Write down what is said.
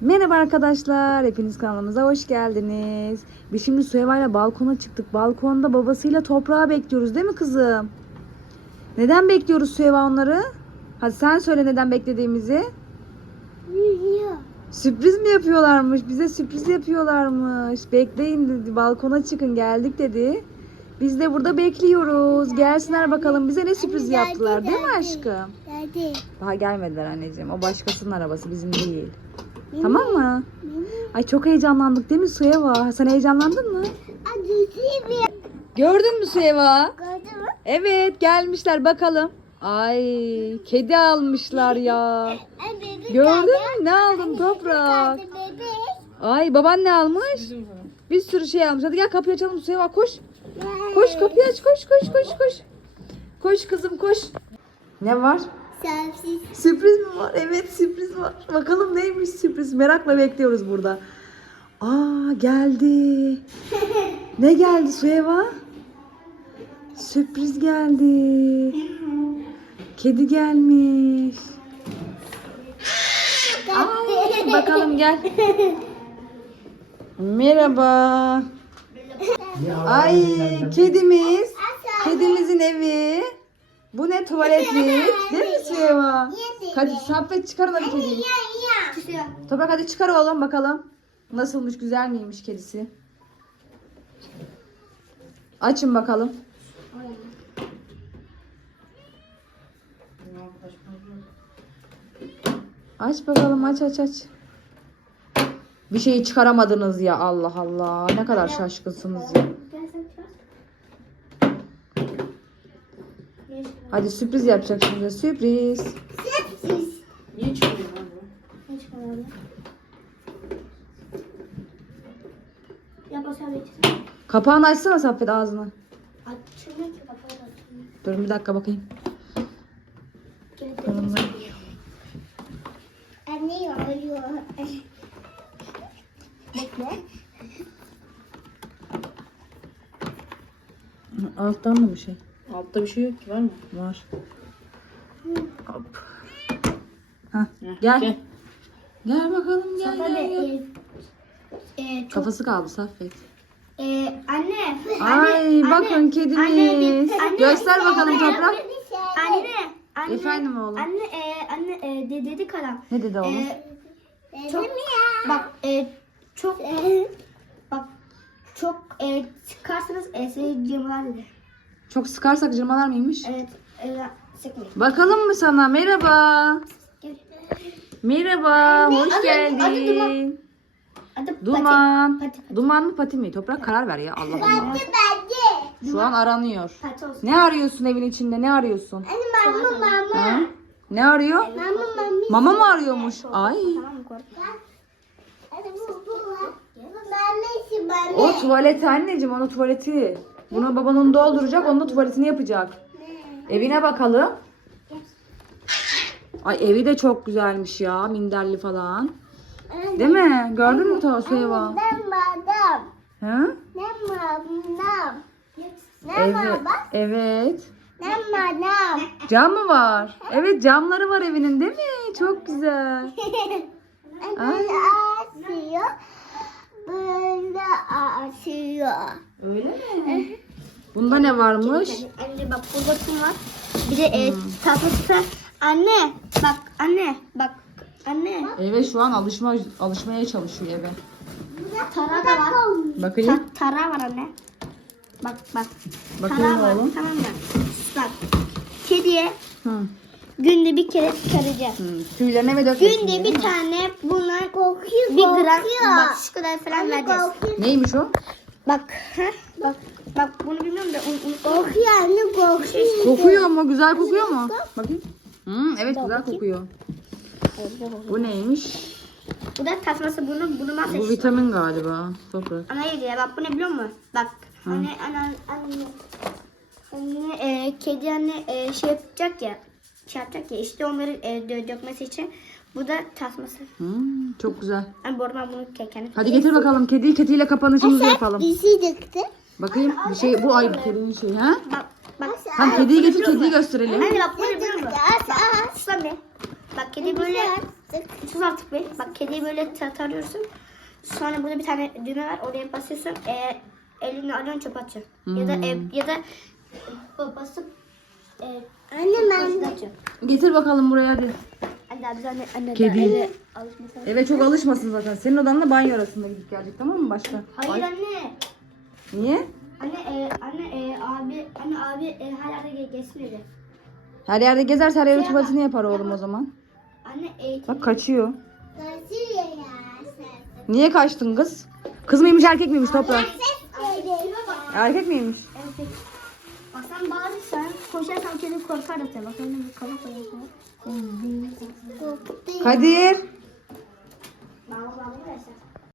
Merhaba arkadaşlar, hepiniz kanalımıza hoş geldiniz. Biz şimdi Suyeva'yla balkona çıktık. Balkonda babasıyla toprağı bekliyoruz değil mi kızım? Neden bekliyoruz Suyeva onları? Hadi sen söyle neden beklediğimizi. Yürüyor. Sürpriz mi yapıyorlarmış? Bize sürpriz yapıyorlarmış. Bekleyin dedi, balkona çıkın geldik dedi. Biz de burada bekliyoruz. Gelsinler bakalım bize ne sürpriz yaptılar değil mi aşkım? Geldi. Daha gelmediler anneciğim. O başkasının arabası bizim değil. Tamam mı? Ay çok heyecanlandık değil mi Suyeva? Sen heyecanlandın mı? Gördün mü Suyeva? Gördün mü? Evet gelmişler bakalım. Ay kedi almışlar ya. Gördün mü? Ne aldın toprak? Ay baban ne almış? Bir sürü şey almış. Hadi gel kapıyı açalım Suyeva koş. Koş kapıyı aç koş koş koş koş. Koş kızım koş. Ne var? Sensiz. Sürpriz mi var? Evet sürpriz var. Bakalım neymiş sürpriz. Merakla bekliyoruz burada. Aa geldi. Ne geldi Suyeva? Sürpriz geldi. Kedi gelmiş. Ay, bakalım gel. Merhaba. Ay kedimiz. Kedimizin evi. Bu ne tuvaletlik? Değil mi Suyeva? Hadi Saffet çıkarın hadi kediyi. Toprak hadi çıkar oğlum bakalım. Nasılmış güzel miymiş kedisi? Açın bakalım. Aç bakalım aç aç aç. Bir şeyi çıkaramadınız ya Allah Allah. Ne kadar şaşkınsınız ya. Hadi sürpriz yapacak şimdi. Sürpriz. Sensiz. Niye çıkıyor lan bu? Ne çıkıyor abi? Ya basabilir. Kapağını açsana Saffet ağzını. Açılmıyor ki kapalı açılmıyor. Dur bir dakika bakayım. Anne ağlıyor. Bekle. Alttan mı bir şey? Altta bir şey yok ki var mı? Var. Hop. Hah, Heh, gel. gel. Gel bakalım gel Tabii, gel. gel. e, e, çok, Kafası kaldı Saffet. e, anne. Ay anne, bakın kedimiz. anne, anne, Göster bakalım anne, toprak. Anne. Anne. Efendim oğlum. Anne, e, anne e, de, dedi kalan. Ne dedi oğlum? E, çok, bak e, çok bak çok e, çıkarsanız e, seni cırmalar dedi. Çok sıkarsak cırmalar mıymış? Evet. E, sıkmayın. Bakalım mı sana? Merhaba. Merhaba. Hoş adı- geldin. adı Duman. Hadi Duman. Pati, pati. Duman mı pati mi? Toprak karar ver ya Allah Allah. Bence. Şu an aranıyor. Pati olsun. Ne arıyorsun evin içinde? Ne arıyorsun? Anne mama mama. Ha? Ne arıyor? Mama mama. Mama mı arıyormuş? Ay. Tamam mı kork? Hadi bu bu. Mama mama. O tuvaleti anneciğim onu tuvaleti. Bunu babanın dolduracak onun da tuvaletini yapacak. Evine bakalım. Ay evi de çok güzelmiş ya minderli falan. Değil mi? Gördün mü Tosuyeva? Ben madam. Hı? Ben. Ne Evet. Evet. Madam? Cam mı var? Evet camları var evinin değil mi? Çok güzel. Böyle asıyor. Öyle mi? Bunda ne varmış? Anne bak burada var? Bir de e, tahtası. Anne bak anne bak anne. Eve şu an alışma alışmaya çalışıyor eve. Tara da var. Bakayım. Ta- tara var anne. Bak bak. Bakayım tara var oğlum. tamam mı? Bak. Kediye Hı. Günde bir kere çıkaracağız. Hı. Tüylerine mi döküyorsun? Günde bir mi? tane bunlar kokuyor, bir gram bak şu kadar falan vereceğiz. Neymiş o? Bak heh, bak bak bunu bilmiyorum da onu, onu kokuyor anne kokuyor. Kokuyor mu? Güzel kokuyor mu? Bakayım. Hmm, evet güzel kokuyor. Bu neymiş? Bu da tasması bunu bunu Bu mahvediyor. vitamin galiba. Toprak. Ana yedi ya bak bu ne biliyor musun? Bak anne anne anne anne e, kedi anne e, şey yapacak ya şey yapacak ya işte onları e, dö- dökmesi için bu da tasması. Hmm, çok güzel. Ben bu arada bunu ke- kendim. Hadi getir bakalım kediyi. Kediyle kapanışımızı yapalım. Dişi döktü. Bakayım bir şey bu ay kedinin şeyi ha? Bak bak. Tamam kediyi getir kediyi gösterelim. Anne bak bu ne biliyor musun? Sus lan be. Bak kedi böyle Sus artık be. Bak kediyi böyle ta- tarıyorsun. Sonra burada bir tane düğme var. Oraya basıyorsun. E, elini alıyorsun çöpe atıyorsun. Ya da e, ya da basıp Anne ben Getir bakalım buraya hadi. Anne anne anne Kedi. eve alışmasın. Eve çok alışmasın zaten. Senin odanla banyo arasında gidip gelecek tamam mı başka? Hayır Ay- anne. Niye? Anne e, anne e, abi anne abi e, her yerde ge- geçmedi. Her yerde gezerse her yere Yapma. tuvaletini yapar oğlum o zaman. Anne e, Bak kaçıyor. Niye kaçtın kız? Kız mıymış erkek miymiş toprak? Erkek miymiş? Evet. Bak sen bağırırsan, koşarsan kedi korkar tabii. Bak öyle bir kafa koyarsan. Kadir. Bak bak arkadaşlar.